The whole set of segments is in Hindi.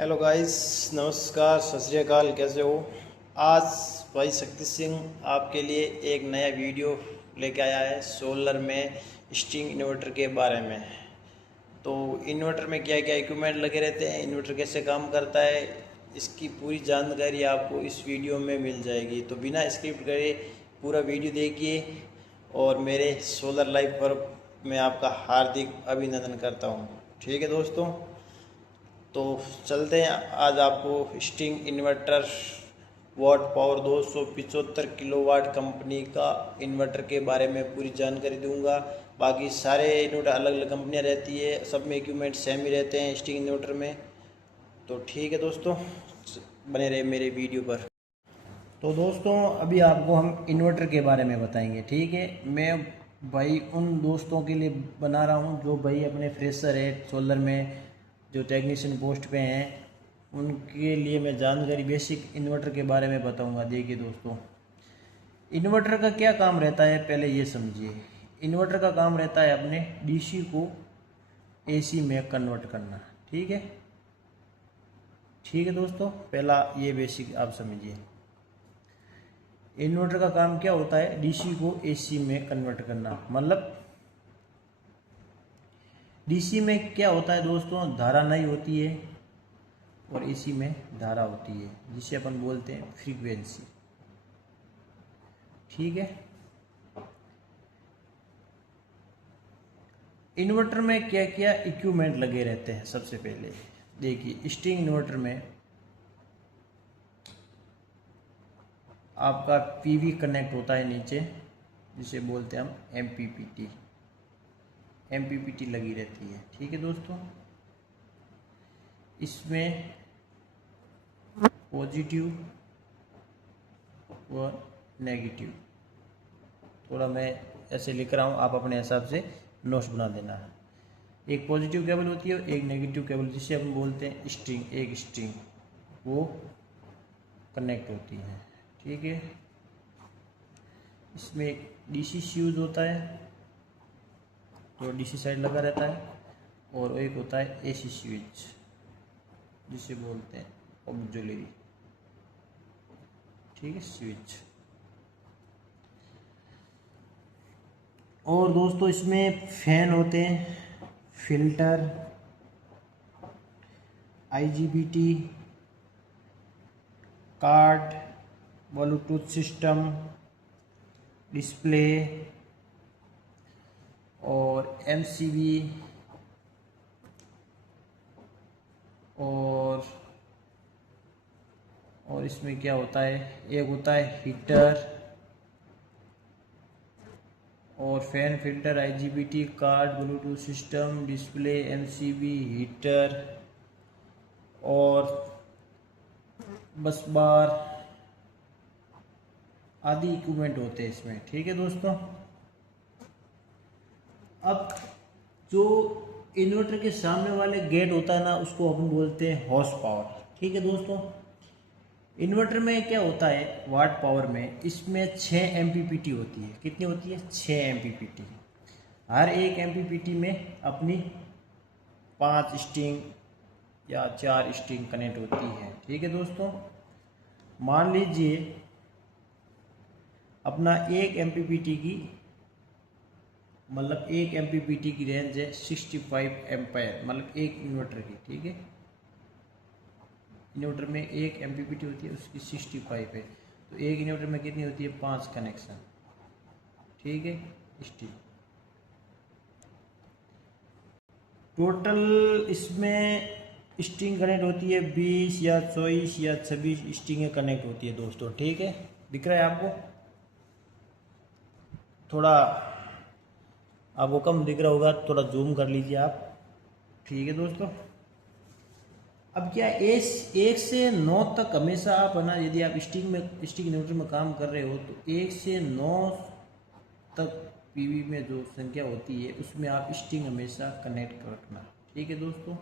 हेलो गाइस, नमस्कार, सत श्री अकाल। कैसे हो? आज भाई शक्ति सिंह आपके लिए एक नया वीडियो लेके आया है सोलर में स्ट्रिंग इन्वर्टर के बारे में। तो इन्वर्टर में क्या क्या इक्विपमेंट लगे रहते हैं, इन्वर्टर कैसे काम करता है, इसकी पूरी जानकारी आपको इस वीडियो में मिल जाएगी। तो बिना स्क्रिप्ट करे पूरा वीडियो देखिए और मेरे सोलर लाइफ पर मैं आपका हार्दिक अभिनंदन करता हूँ। ठीक है दोस्तों, तो चलते हैं। आज आपको string inverter watt power 275 kilowatt company का इन्वर्टर के बारे में पूरी जानकारी दूंगा। बाकी सारे इन्वर्टर अलग अलग कंपनियां रहती है, सब में इक्विपमेंट सेम ही रहते हैं स्ट्रिंग इन्वर्टर में। तो ठीक है दोस्तों, बने रहे मेरे वीडियो पर। तो दोस्तों अभी आपको हम इन्वर्टर के बारे में बताएंगे। ठीक है, मैं भाई उन दोस्तों के लिए बना रहा हूँ जो भाई अपने फ्रेशर है सोलर में, जो टेक्नीशियन पोस्ट पे हैं, उनके लिए मैं जानकारी बेसिक इन्वर्टर के बारे में बताऊंगा। देखिए दोस्तों, इन्वर्टर का क्या काम रहता है पहले ये समझिए। इन्वर्टर का काम रहता है अपने डीसी को एसी में कन्वर्ट करना। ठीक है, ठीक है दोस्तों, पहला ये बेसिक आप समझिए। इन्वर्टर का काम क्या होता है, डीसी को एसी में कन्वर्ट करना। मतलब डीसी में क्या होता है दोस्तों, धारा नहीं होती है और एसी में धारा होती है, जिसे अपन बोलते हैं फ्रीक्वेंसी। ठीक है, इन्वर्टर में क्या क्या इक्विपमेंट लगे रहते हैं। सबसे पहले देखिए, स्ट्रिंग इन्वर्टर में आपका पीवी कनेक्ट होता है नीचे, जिसे बोलते हैं हम एमपीपीटी। एमपीपीटी लगी रहती है। ठीक है दोस्तों, इसमें पॉजिटिव व नेगेटिव, थोड़ा मैं ऐसे लिख रहा हूँ, आप अपने हिसाब से नोट्स बना देना। एक पॉजिटिव केबल होती है और एक नेगेटिव केबल, जिसे हम बोलते हैं स्ट्रिंग। एक स्ट्रिंग वो कनेक्ट होती है। ठीक है, इसमें एक डीसी फ्यूज होता है तो डीसी साइड लगा रहता है, और एक होता है एसी स्विच, जिसे बोलते हैं ऑक्सिलरी। ठीक है, स्विच। और दोस्तों इसमें फैन होते हैं, filter, IGBT card, Bluetooth system, display और एमसीबी, और इसमें क्या होता है, एक होता है हीटर और fan, filter, IGBT card, Bluetooth system, display, MCB, heater और बस बार आदि इक्विपमेंट होते हैं इसमें। ठीक है दोस्तों, अब जो इन्वर्टर के सामने वाले गेट होता है ना, उसको अपन बोलते हैं हॉर्स पावर। ठीक है दोस्तों, इन्वर्टर में क्या होता है, वाट पावर में इसमें 6 एमपीपीटी होती है। कितनी होती है? 6 एमपीपीटी। हर एक एमपीपीटी में अपनी 5 स्ट्रिंग या 4 स्ट्रिंग कनेक्ट होती है। ठीक है दोस्तों, मान लीजिए अपना एक एमपीपीटी की, मतलब एक एमपीपीटी की रेंज है 65 एम्पायर, मतलब एक इन्वर्टर की। ठीक है, इन्वर्टर में एक एमपीपीटी होती है, उसकी 65 है, तो एक इन्वर्टर में कितनी होती है? 5 कनेक्शन। ठीक है, स्ट्रिंग टोटल इसमें स्ट्रिंग कनेक्ट होती है 20 या 24 या 26 स्ट्रिंगें कनेक्ट होती है दोस्तों। ठीक है, दिख रहा है आपको? थोड़ा आपको कम दिख रहा होगा, थोड़ा जूम कर लीजिए आप। ठीक है दोस्तों, अब क्या एक से 9 तक हमेशा आप है ना, यदि आप स्ट्रिंग इन्वर्टर में काम कर रहे हो तो 1 से 9 तक पीवी में जो संख्या होती है उसमें आप स्ट्रिंग हमेशा कनेक्ट कर रखना। ठीक है दोस्तों,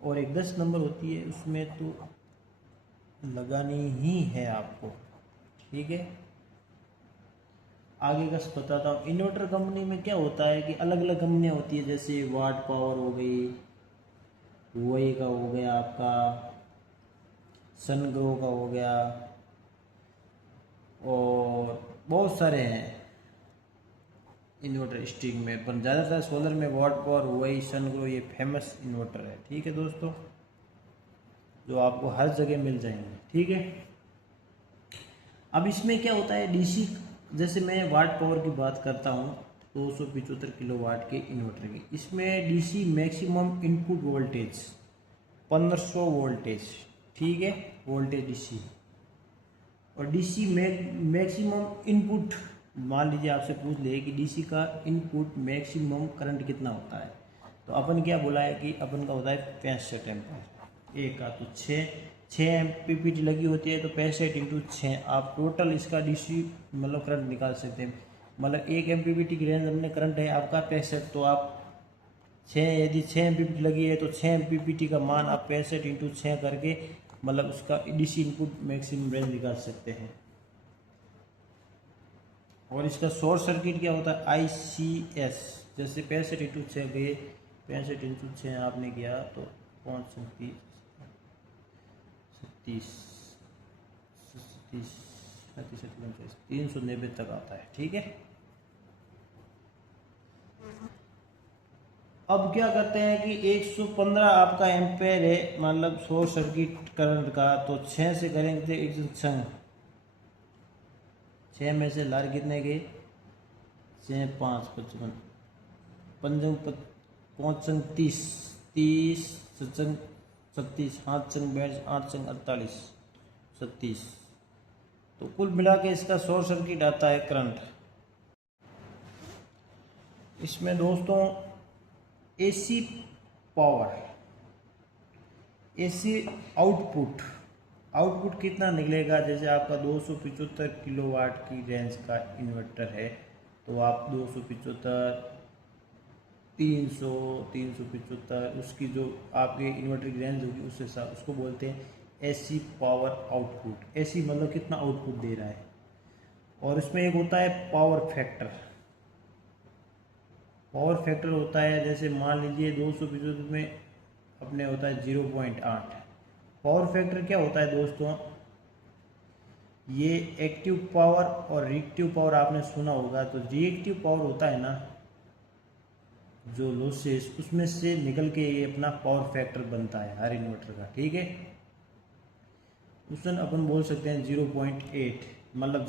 और एक 10 नंबर होती है, उसमें तो लगानी ही है आपको। ठीक है, आगे का बताता हूँ। इन्वर्टर कंपनी में क्या होता है कि अलग अलग कंपनियाँ होती है, जैसे वाट पावर हो गई, हुआई का हो गया, आपका सनग्रो का हो गया, और बहुत सारे हैं इन्वर्टर स्टिंग में, पर ज़्यादातर सोलर में वाट पावर, हुआई, सनग्रो ये फेमस इन्वर्टर है। ठीक है दोस्तों, जो आपको हर जगह मिल जाएंगे। ठीक है, अब इसमें क्या होता है, डीसी, जैसे मैं वाट पावर की बात करता हूँ 275 किलो वाट के इन्वर्टर की, इसमें DC maximum input voltage 1500 voltage, ठीक है, वोल्टेज डीसी, और डीसी मैक्सिमम इनपुट, मान लीजिए आपसे पूछ ले कि डीसी का इनपुट मैक्सिमम करंट कितना होता है, तो अपन क्या बोला है कि अपन का होता है 65 एम्पीयर एक का, तो छः एमपीपीटी लगी होती है, तो 65 इंटू 6 आप टोटल इसका डीसी मतलब करंट निकाल सकते हैं। मतलब 1 एमपीपीटी की रेंज हमने करंट है आपका 65, तो आप 6, यदि 6 एमपीपीटी लगी है तो 6 एमपीपीटी का मान आप 65 इंटू 6 करके मतलब उसका डीसी इनपुट मैक्सिमम रेंज निकाल सकते हैं। और इसका शॉर्ट सर्किट क्या होता है, ICS, जैसे 65 इंटू 6 गए, 65 इंटू 6 आपने किया तो 5 30 390 तक आता है। ठीक है, अब क्या करते हैं कि 115 आपका एम्पेयर है मतलब शॉर्ट सर्किट करंट का, तो 6 से करेंगे 6 में से लार कितने के, 6 5 55, 5 30, 30 सचंग 36, 8 चंग 62, 8 चंग 48, 37, तो कुल मिला के इसका शॉर्ट सर्किट आता है करंट। इसमें दोस्तों एसी पावर, एसी आउटपुट कितना निकलेगा, जैसे आपका 275 किलोवाट की रेंज का इन्वर्टर है, तो आप 275, 300, 375 उसकी जो आपके इन्वर्टर की रेंज होगी उस हिसाब, उसको बोलते हैं एसी पावर आउटपुट। एसी मतलब कितना आउटपुट दे रहा है। और इसमें एक होता है पावर फैक्टर, पावर फैक्टर होता है, जैसे मान लीजिए 275 में अपने होता है 0.8। पावर फैक्टर क्या होता है दोस्तों, ये एक्टिव पावर और रिएक्टिव पावर आपने सुना होगा, तो रिएक्टिव पावर होता है ना जो लॉसेस, उसमें से निकल के ये अपना पावर फैक्टर बनता है हर इन्वर्टर का। ठीक है, उसमें अपन बोल सकते हैं 0.8, मतलब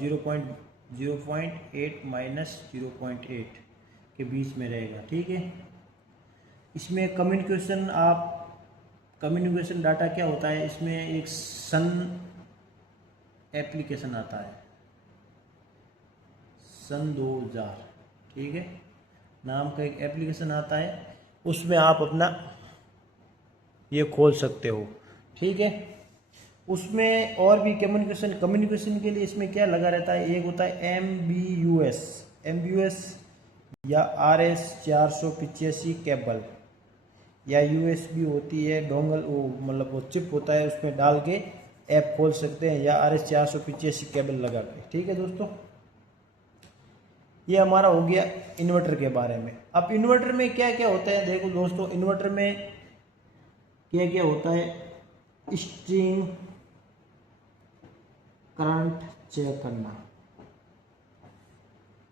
0.8 माइनस 0.8 के बीच में रहेगा। ठीक है, इसमें कम्युनिकेशन डाटा क्या होता है, इसमें एक सन एप्लीकेशन आता है, सन 2000, ठीक है, नाम का एक एप्लीकेशन आता है, उसमें आप अपना ये खोल सकते हो। ठीक है, उसमें और भी कम्युनिकेशन के लिए इसमें क्या लगा रहता है, एक होता है एमबीयूएस या RS485 केबल, या USB होती है डोंगल, वो मतलब वो चिप होता है, उसमें डाल के ऐप खोल सकते हैं, या RS485 केबल लगा के। ठीक है दोस्तों, ये हमारा हो गया इन्वर्टर के बारे में। अब इन्वर्टर में क्या क्या होता है, देखो दोस्तों, इन्वर्टर में क्या क्या होता है, स्ट्रिंग करंट चेक करना,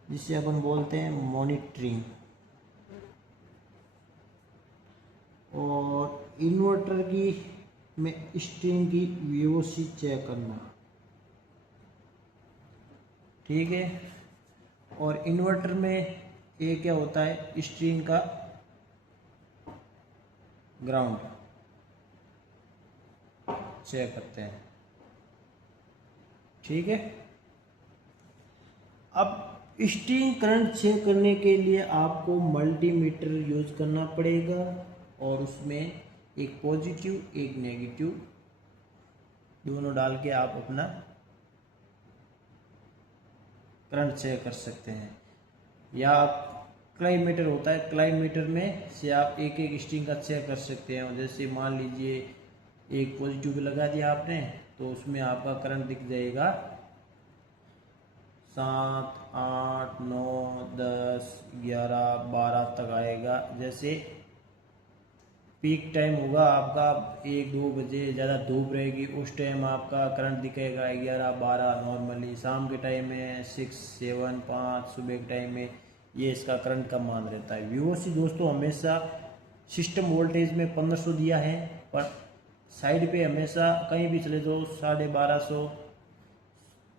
जिसे अपन बोलते हैं मॉनिटरिंग, और इन्वर्टर की में स्ट्रिंग की VOC चेक करना। ठीक है, और इन्वर्टर में ये क्या होता है, स्ट्रिंग का ग्राउंड चेक करते हैं। ठीक है, अब स्ट्रिंग करंट चेक करने के लिए आपको मल्टीमीटर यूज करना पड़ेगा, और उसमें एक पॉजिटिव एक नेगेटिव दोनों डाल के आप अपना करंट चेक कर सकते हैं। या क्लाइमीटर होता है, क्लाइमीटर में से आप एक एक स्ट्रिंग का चेक कर सकते हैं। जैसे मान लीजिए एक पॉजिटिव लगा दिया आपने, तो उसमें आपका करंट दिख जाएगा 7, 8, 9, 10, 11, 12 तक आएगा। जैसे पीक टाइम होगा आपका 1-2 बजे, ज़्यादा धूप रहेगी उस टाइम आपका करंट दिखेगा 11-12 नॉर्मली। शाम के टाइम में 6, 7, 5, सुबह के टाइम में ये इसका करंट का मान रहता है। वीओसी दोस्तों हमेशा सिस्टम वोल्टेज में 1500 दिया है, पर साइड पे हमेशा कहीं भी चले जाओ 1250,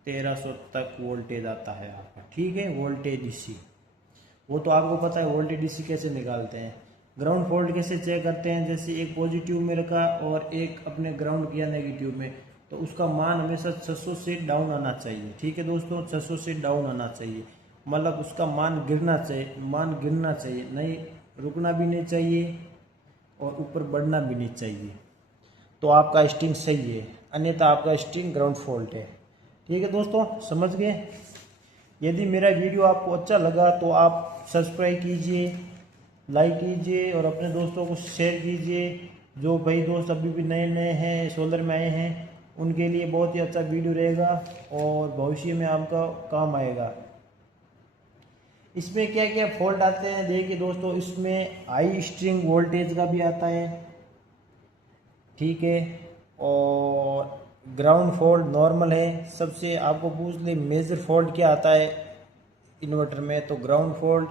1300 तक वोल्टेज आता है आपका। ठीक है, वोल्टेज डीसी वो तो आपको पता है वोल्टेज डीसी कैसे निकालते हैं। ग्राउंड फॉल्ट कैसे चेक करते हैं, जैसे एक पॉजिटिव में रखा और एक अपने ग्राउंड किया नेगेटिव में, तो उसका मान हमेशा 600 से डाउन आना चाहिए। ठीक है दोस्तों, 600 से डाउन आना चाहिए, मतलब उसका मान गिरना चाहिए, नहीं रुकना भी नहीं चाहिए और ऊपर बढ़ना भी नहीं चाहिए, तो आपका स्टिंग सही है, अन्यथा आपका स्टिंग ग्राउंड फॉल्ट है। ठीक है दोस्तों, समझ गए। यदि मेरा वीडियो आपको अच्छा लगा तो आप सब्सक्राइब कीजिए, लाइक कीजिए और अपने दोस्तों को शेयर कीजिए। जो भाई दोस्त अभी भी नए नए हैं, सोलर में आए हैं, उनके लिए बहुत ही अच्छा वीडियो रहेगा और भविष्य में आपका काम आएगा। इसमें क्या क्या फॉल्ट आते हैं देखिए दोस्तों, इसमें हाई स्ट्रिंग वोल्टेज का भी आता है, ठीक है, और ग्राउंड फॉल्ट नॉर्मल है। सबसे आपको पूछ ले मेजर फॉल्ट क्या आता है इन्वर्टर में, तो ग्राउंड फॉल्ट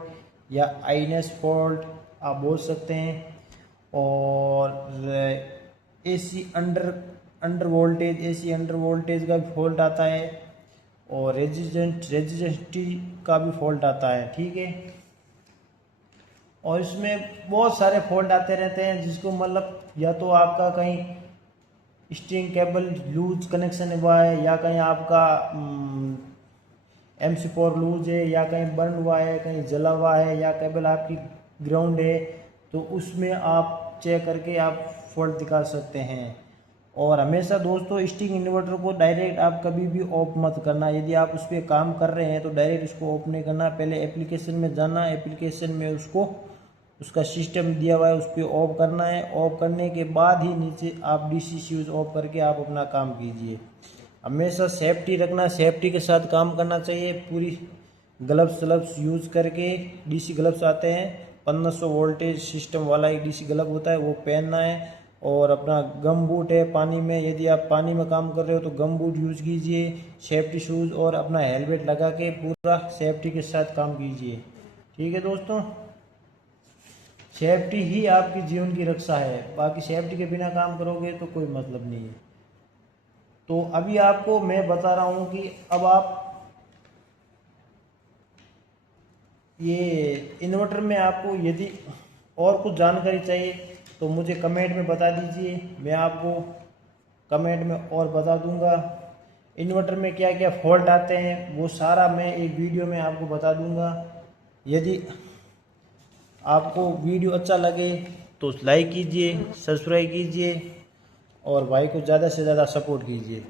या आईनेस फॉल्ट आप बोल सकते हैं। और एसी अंडर वोल्टेज का भी फॉल्ट आता है और रेजिस्टेंसिटी का भी फॉल्ट आता है। ठीक है, और इसमें बहुत सारे फॉल्ट आते रहते हैं, जिसको मतलब या तो आपका कहीं स्ट्रिंग केबल लूज कनेक्शन हुआ है, या कहीं आपका MC4 लूज है, या कहीं बर्न हुआ है, कहीं जला हुआ है, या केबल आपकी ग्राउंड है, तो उसमें आप चेक करके आप फॉल्ट दिखा सकते हैं। और हमेशा दोस्तों स्टिंग इन्वर्टर को डायरेक्ट आप कभी भी ऑफ मत करना। यदि आप उस पर काम कर रहे हैं तो डायरेक्ट इसको ऑफ नहीं करना, पहले एप्लीकेशन में जाना, एप्लीकेशन में उसका सिस्टम दिया हुआ है उस पर ऑफ करना है। ऑफ करने के बाद ही नीचे आप डीसी स्विच ऑफ करके आप अपना काम कीजिए। हमेशा सेफ्टी रखना, सेफ्टी के साथ काम करना चाहिए, पूरी ग्लव्स यूज़ करके। डीसी ग्लव्स आते हैं 1500 वोल्टेज सिस्टम वाला एक डीसी ग्लव होता है, वो पहनना है। और अपना गम बूट है, पानी में यदि आप पानी में काम कर रहे हो तो गम बूट यूज़ कीजिए, सेफ्टी शूज़ और अपना हेलमेट लगा के पूरा सेफ्टी के साथ काम कीजिए। ठीक है दोस्तों, सेफ्टी ही आपकी जीवन की रक्षा है, बाकी सेफ्टी के बिना काम करोगे तो कोई मतलब नहीं है। तो अभी आपको मैं बता रहा हूँ कि अब आप ये इन्वर्टर में आपको यदि और कुछ जानकारी चाहिए तो मुझे कमेंट में बता दीजिए, मैं आपको कमेंट में और बता दूंगा। इन्वर्टर में क्या क्या फॉल्ट आते हैं वो सारा मैं एक वीडियो में आपको बता दूंगा। यदि आपको वीडियो अच्छा लगे तो लाइक कीजिए, सब्सक्राइब कीजिए और भाई को ज़्यादा से ज़्यादा सपोर्ट कीजिए।